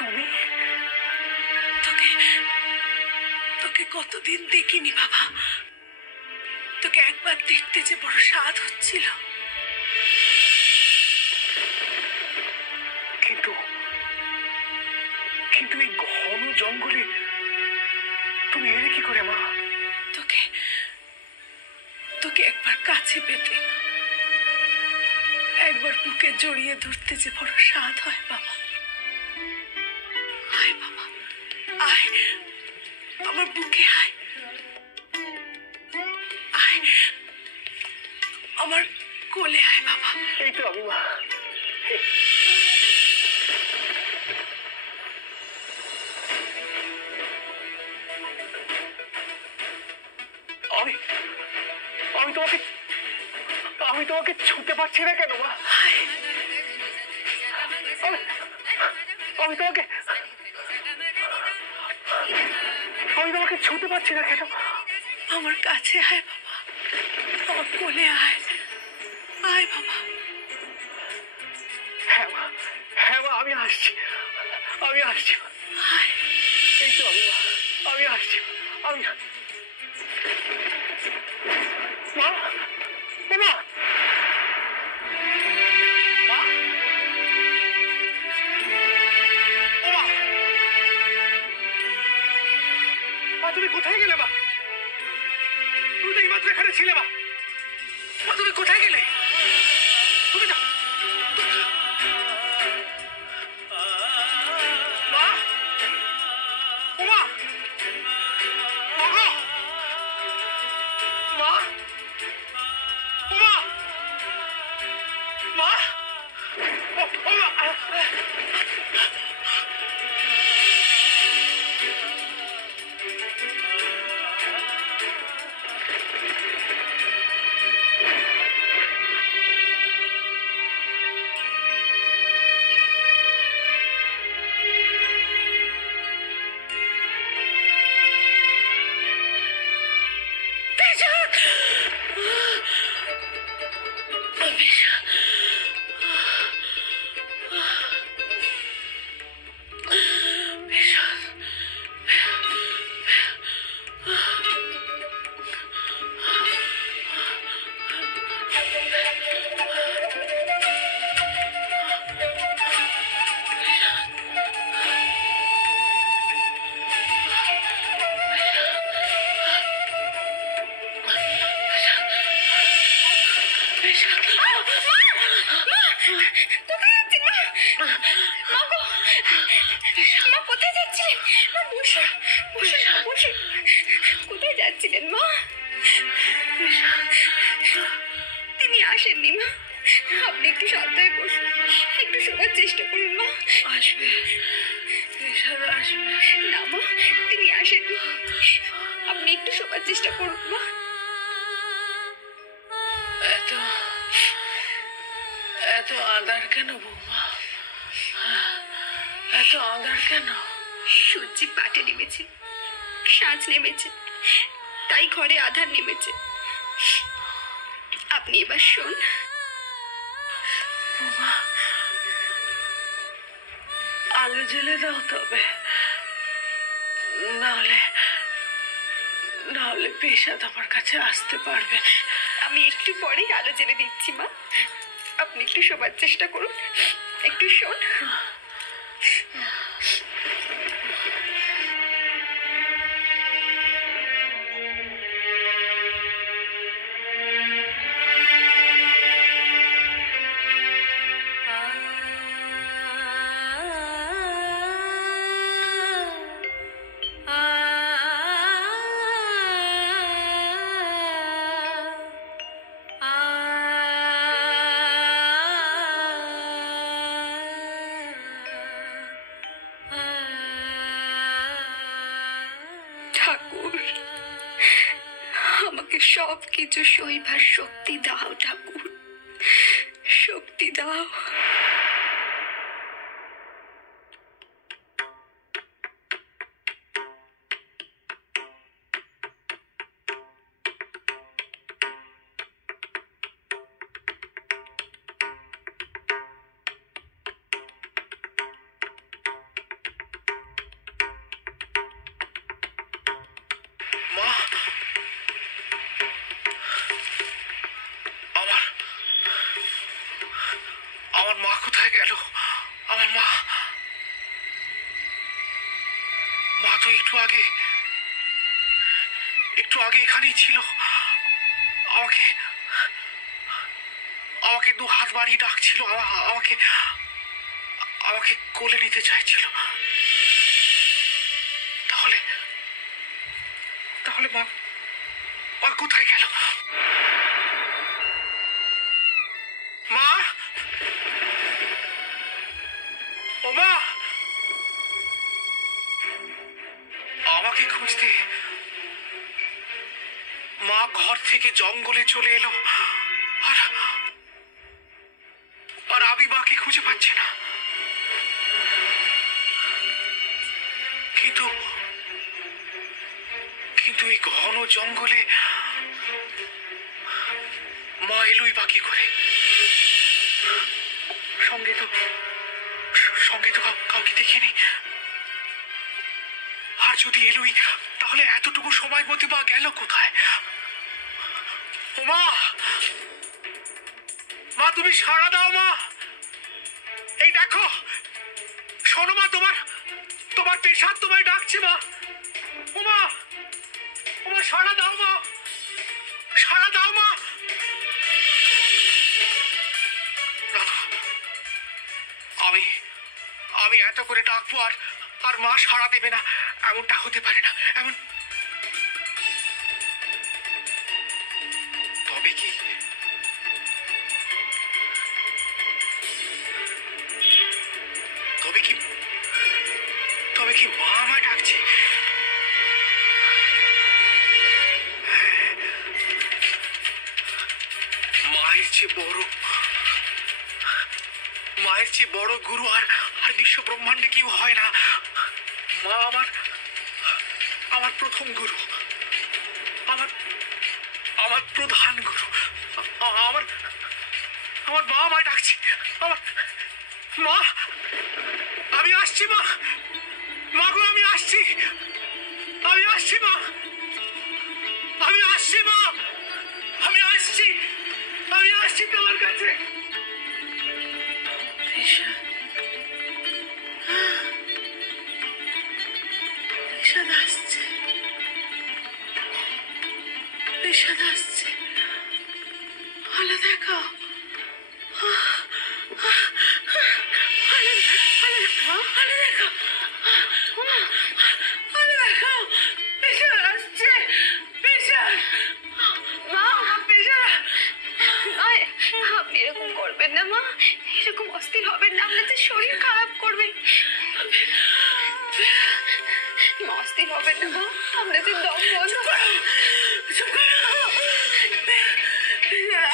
তুমি তোকে তোকে কতদিন দেখিনি বাবা। তোকে একবার দেখতে যে বড় স্বাদ হচ্ছিল। কিন্তু কিন্তু এই ঘন জঙ্গলে তুমি এলে কি করে মা? তোকে তোকে একবার কাছে পেতে, একবার বুকে জড়িয়ে ধরতে যে বড় স্বাদ হয় বাবা। আয় বাবা, আয় আমার বুকে, আয় আয় আমার কোলে, আয় বাবা। এই তো আমি মা। আমি তোমাকে ছুঁতে পারছি না কেন মা? আমি তোমাকে ছুঁতে পারছি না কেন? আমার কাছে আয় বাবা, আমার কোলে আয়, আয় বাবা। হ্যাঁ মা, আমি আসছি। এই তো আমি আসছি। মা, মা, তুমি কোথায় গেলে মা? তুমি তো এইমাত্র এখানে ছিলে মা। তুমি কোথায় গেলে? তুমি তো কোথায় যাচ্ছিলেন মা? তিনি আসেননি মা। আপনি একটু শান্ত হয়ে বসুন, একটু শোনার চেষ্টা করুন মা। আসবে না মা, তিনি আসেননি। আপনি একটু শোনার চেষ্টা করুন মা। এত আঁধার কেন বৌমা? এত আঁধার কেন? সূর্যি পাটে নেমেছে, সাঁঝ নেমেছে, তাই ঘরে আধার নেমেছে। আপনি এবার শোন। বৌমা, আলো জ্বেলে দাও তবে, নাহলে পেশাদ আমার কাছে আসতে পারবে। আমি একটু পরেই আলো জ্বেলে দিচ্ছি মা। আপনি একটু শোবার চেষ্টা করুন, একটু শোন। ঠাকুর, আমাকে সবকিছু সইবার শক্তি দাও ঠাকুর, শক্তি দাও। একটু আগে এখানেই ছিল। আমাকে আমাকে দু হাত বাড়িয়ে ডাকছিল, আমাকে আমাকে কোলে নিতে চাইছিল। তাহলে তাহলে মা কোথায় গেল? মা, ও মা, আমাকে খুঁজতে মা ঘর থেকে জঙ্গলে চলে এলো, আর আমি মাকে খুঁজে পাচ্ছি না। কিন্তু কিন্তু এই ঘন জঙ্গলে মা এলোই বাকি করে। সঙ্গে তো কাউকে দেখিনি। আর যদি এলোই, তাহলে এতটুকু সময় মধ্যে মা গেল কোথায়? ও মা, মা তুমি সাড়া দাও মা। এই দেখো, শোনো মা, তোমার পেশাব তোমায় ডাকছে মা। ও মা, সাড়া দাও মা, সাড়া দাও মা। আমি এত করে ডাকবো আর মা সাড়া দেবে না, এমনটা হতে পারে না। তবে কি মা আমায় ডাকছে? মায়ের চেয়ে বড় গুরু আর বিশ্ব ব্রহ্মাণ্ডে কেউ হয় না। মা আমার প্রথম গুরু, আমার প্রধান গুরু। আমার মা আমায় ডাকছে। মা, আমি আসছি মা। মা গো, আমি আসছি মা। আমি আসছি মা। আমি আসছি তোমার কাছে। বিষাদ আসছে। ভালো দেখো, আপনি এরকম করবেন না মা, এরকম অস্থির হবেন না, আপনার শরীর খারাপ করবে। মা অস্থির হবেন না মা, আপনার দম বন্ধ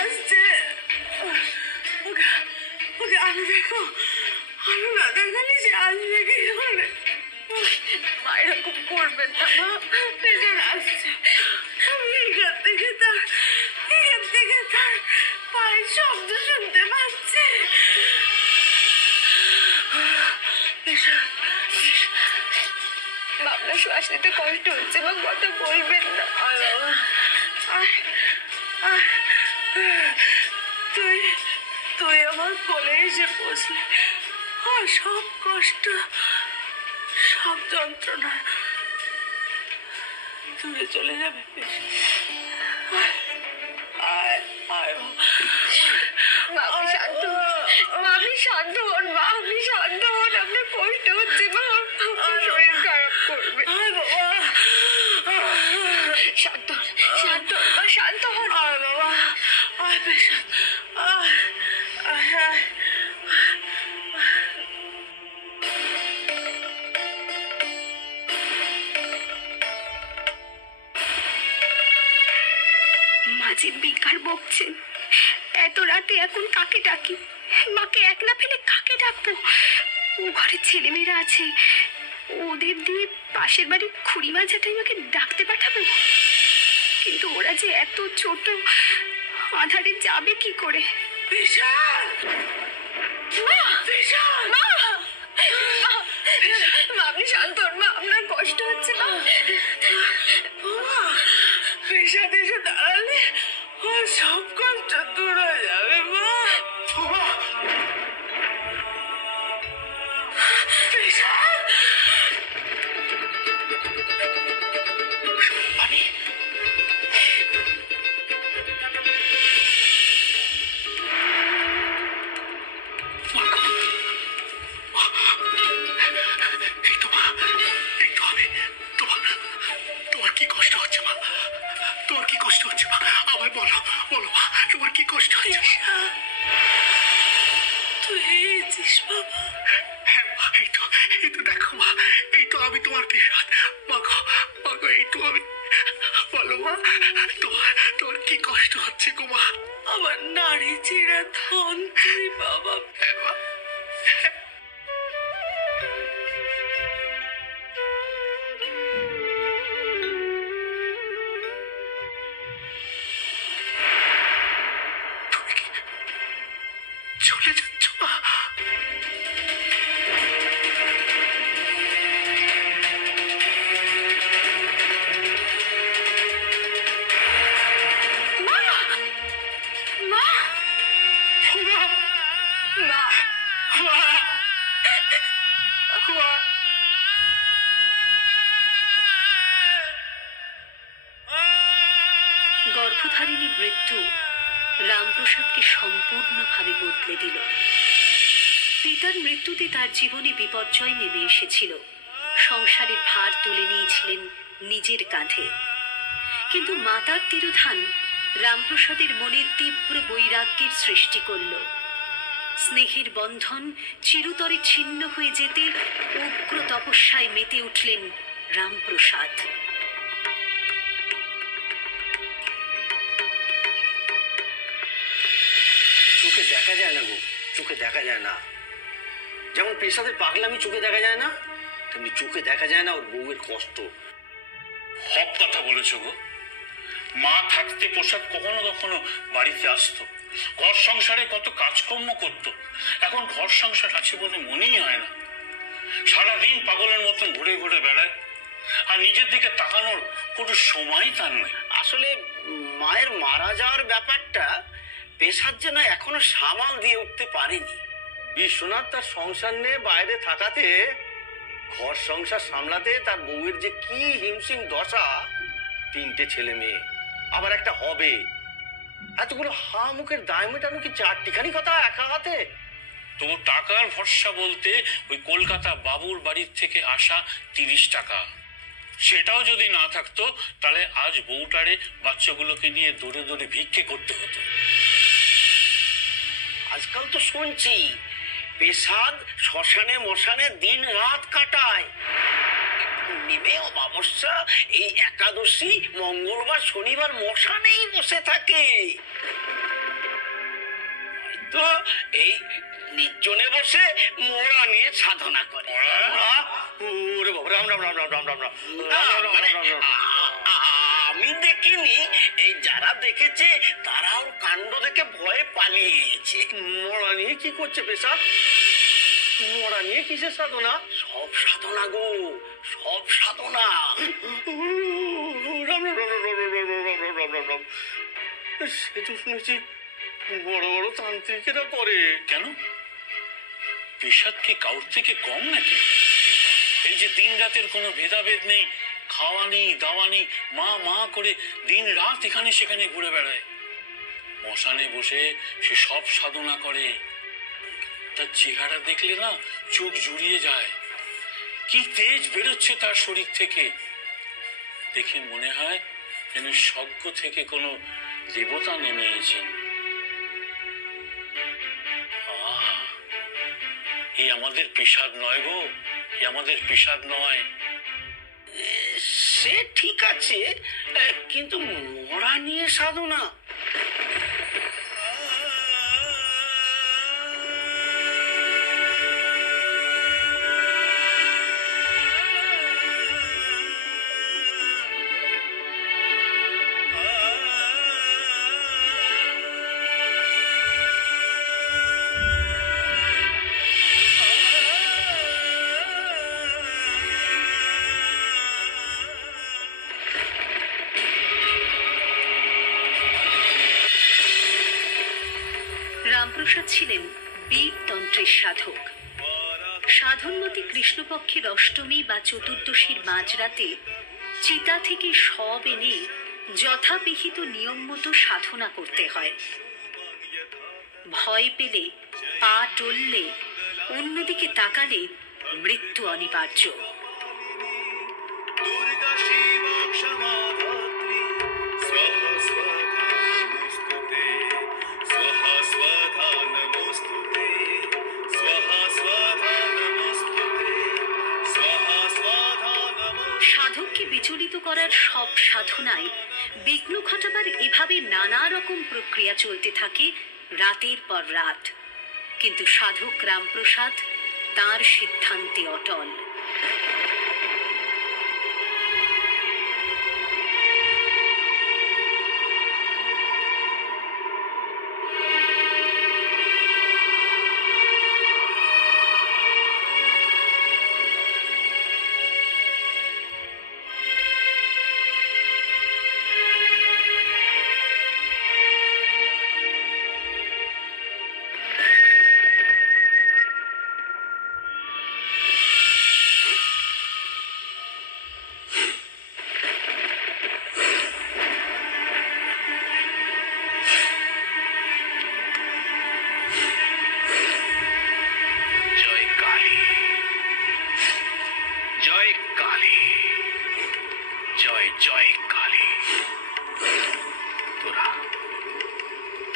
আসছে। ওকে আমি দেখো, আমি না দেখালে সে আসবে কি করে? মা এরকম করবেন না মা, প্রেশার আসছে। আমি এখান থেকে তার পায়ের শব্দ শুনতে পাচ্ছি। আপনার শ্বাস নিতে কষ্ট হচ্ছে মা, কথা বলবেন না। তুই আমার কোলে এসে বসলে, আর সব কষ্ট, সব যন্ত্রণা দূরে চলে যাবে। আপনি শান্ত হন মা, আপনি শান্ত হন। আপনার কষ্ট হচ্ছে মা, শরীর খারাপ করবে। শান্ত হন বাবা। মাঝে বিকার বকছেন, এত রাতে এখন কাকে ডাকি? মাকে এক না ফেলে কাকে ডাকবো? ও ঘরে ছেলেমেয়েরা আছে, ওদের দিয়ে পাশের বাড়ির খুড়িমা জ্যাঠাইমাকে ডাকতে পাঠাবো। কিন্তু ওরা যে এত ছোট, আধারে যাবে কি করে? বিশাল, আপনি শান্ত হন মা, আপনার কষ্ট হচ্ছে মা। পেশা দেশে দাঁড়ালে ওর সব কষ্ট দূর হয়ে যাবে মা। বিশাল, দেখো মা, এই তো আমি তোমার পেশাদ। মাগো মাগো, এই তো আমি। বলো মা, তোমার কি কষ্ট হচ্ছে গো মা? আমার নারী চিরা ধন তুই বাবা। হ্যাঁ মা। তুমি কি চলে যাচ্ছ মা? মা মা মা, মা মা, মা। গর্ভধারিণীর মৃত্যু রামপ্রসাদকে সম্পূর্ণভাবে বদলে দিল। পিতার মৃত্যুতে তার জীবনে বিপর্যয় নেমে এসেছিল। সংসারের ভার তুলে নিয়েছিলেন নিজের কাঁধে, কিন্তু মাতার তিরোধান রামপ্রসাদের মনে তীব্র বৈরাগ্যের সৃষ্টি করল। স্নেহের বন্ধন চিরতরে ছিন্ন হয়ে যেতে উগ্র তপস্যায় মেতে উঠলেন রামপ্রসাদ। চোখে দেখা যায় না গো, চোখে দেখা যায় না। যেমন পেশাদের পাগলামি চোখে দেখা যায় না, তেমনি চোখে দেখা যায় না ওর বউয়ের কষ্ট। হক কথা বলেছো গো। মা থাকতে প্রসাদ কখনো কখনো বাড়িতে আসতো, ঘর সংসারে কত কাজকর্ম করতো। এখন ঘর সংসার আছে বলে মনেই হয় না। সারাদিন পাগলের মতন ঘুরে ঘুরে বেড়ায়, আর নিজের দিকে তাকানোর কোনো সময়ই তার নেই। আসলে মায়ের মারা যাওয়ার ব্যাপারটা পেশার যেন এখনো সামাল দিয়ে উঠতে পারেনি। বিশ্বনাথ তার সংসার নিয়ে বাইরে থাকাতে ঘর সংসার সামলাতে তার বউয়ের যে কি হিমশিম দশা। 3টে ছেলে মেয়ে, আবার একটা হবে। এতগুলো হা মুখের দায় মেটানো কি 4টিখানি কথা একা হাতে? তো টাকার ভরসা বলতে ওই কলকাতা বাবুর বাড়ির থেকে আসা 30 টাকা, সেটাও যদি না থাকতো তাহলে আজ বউটারে বাচ্চাগুলোকে নিয়ে দৌড়ে দৌড়ে ভিক্ষে করতে হতো। আজকাল তো শুনছি পেশাদ শ্মশানে মশানে দিন রাত কাটায়। নেমে অমাবস্যা, এই একাদশী, মঙ্গলবার, শনিবার মশানেই বসে থাকে। তো এই নির্জনে বসে মোড়া নিয়ে সাধনা করে। ওরে বাবা, রাম রাম রাম রাম রাম রাম রাম। আমি দেখিনি, এই যারা দেখেছে তারা ওর কাণ্ড দেখে ভয়ে পালিয়েছে। মোড়া নিয়ে কি করছে পেশাদ? মোড়া নিয়ে কিসের সাধনা? সব সাধনা গো, সব সাধনা। রাম রাম রাম রাম রাম রাম রাম রাম রাম রাম। সে তো শুনেছি বড় বড় তান্ত্রিকেরা করে। কেন? পেশাদ কি কাউর থেকে কম নাকি? এই যে দিন রাতের কোনো ভেদাভেদ নেই, খাওয়া নেই দাওয়া নেই, মা মা করে দিন রাত এখানে সেখানে ঘুরে বেড়ায়। মশানে বসে সে সব সাধনা করে। তার চেহারা দেখলে না চোখ জুড়িয়ে যায়। কি তেজ বেরোচ্ছে তার শরীর থেকে, দেখে মনে হয় যেন স্বর্গ থেকে কোনো দেবতা নেমে এসেছেন। এই আমাদের পেশাদ নয় গো, এই আমাদের পেশাদ নয়। সে ঠিক আছে, কিন্তু মোড়া নিয়ে সাধনা? রামপ্রসাদ ছিলেন বীরতন্ত্রের সাধক। সাধনমতী কৃষ্ণপক্ষের অষ্টমী বা চতুর্দশীর মাঝরাতে চিতা থেকে সব এনে যথাবিহিত নিয়ম মতো সাধনা করতে হয়। ভয় পেলে, পা টললে, অন্যদিকে তাকালে মৃত্যু অনিবার্য। দুর্গা শিবা ক্ষমা ধাত্রী স্বাহা স্বাহা নমস্তুতে, স্বাহা স্বাহা নমস্তুতে, স্বাহা স্বাহা নমস্তুতে, সাধককে বিচলিত করার সব সাধনায় বিঘ্ন ঘটাবার এভাবে নানা রকম প্রক্রিয়া চলতে থাকে রাতের পর রাত। কিন্তু সাধক রামপ্রসাদ তার সিদ্ধান্তে অটল।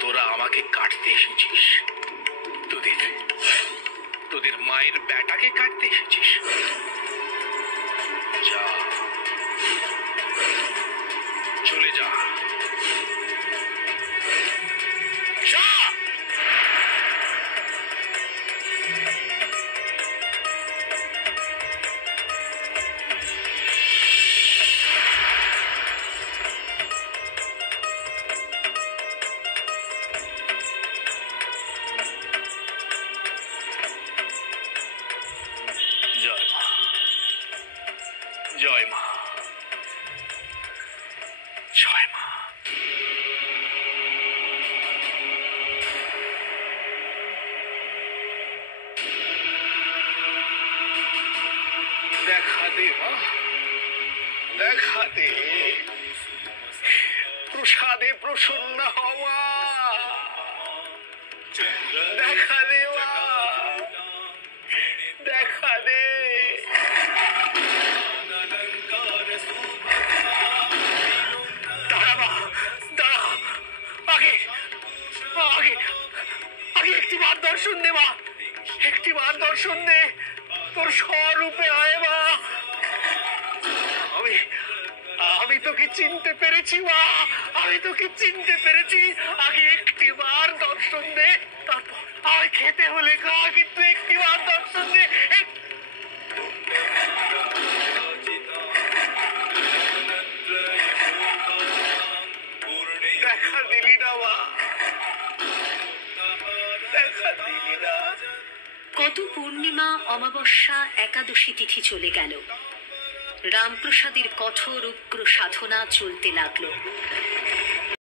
তোরা আমাকে কাটতে এসেছিস, তোদের মায়ের বেটাকে কাটতে এসেছিস। যা, চলে যা, যা। জয় মা, জয় মা। দেখা দে মা, দেখা দে, প্রসাদে প্রসন্ন হওয়া, দেখা দে মা, দেখা দে। একটিবার দর্শন দে মা, একটিবার দর্শন দে, তোর স্বরূপে আয় মা। আমি তোকে চিনতে পেরেছি মা, আমি তোকে চিনতে পেরেছি। আগে একটিবার দর্শন দে, তারপর আয়, খেতে হলে খা, কিন্তু একটিবার দর্শন দে। দেখা দিলি না মা, দেখা দিলি না। কত পূর্ণিমা, অমাবস্যা, একাদশী তিথি চলে গেল। রামপ্রসাদের কঠোর উগ্র সাধনা চলতে লাগলো।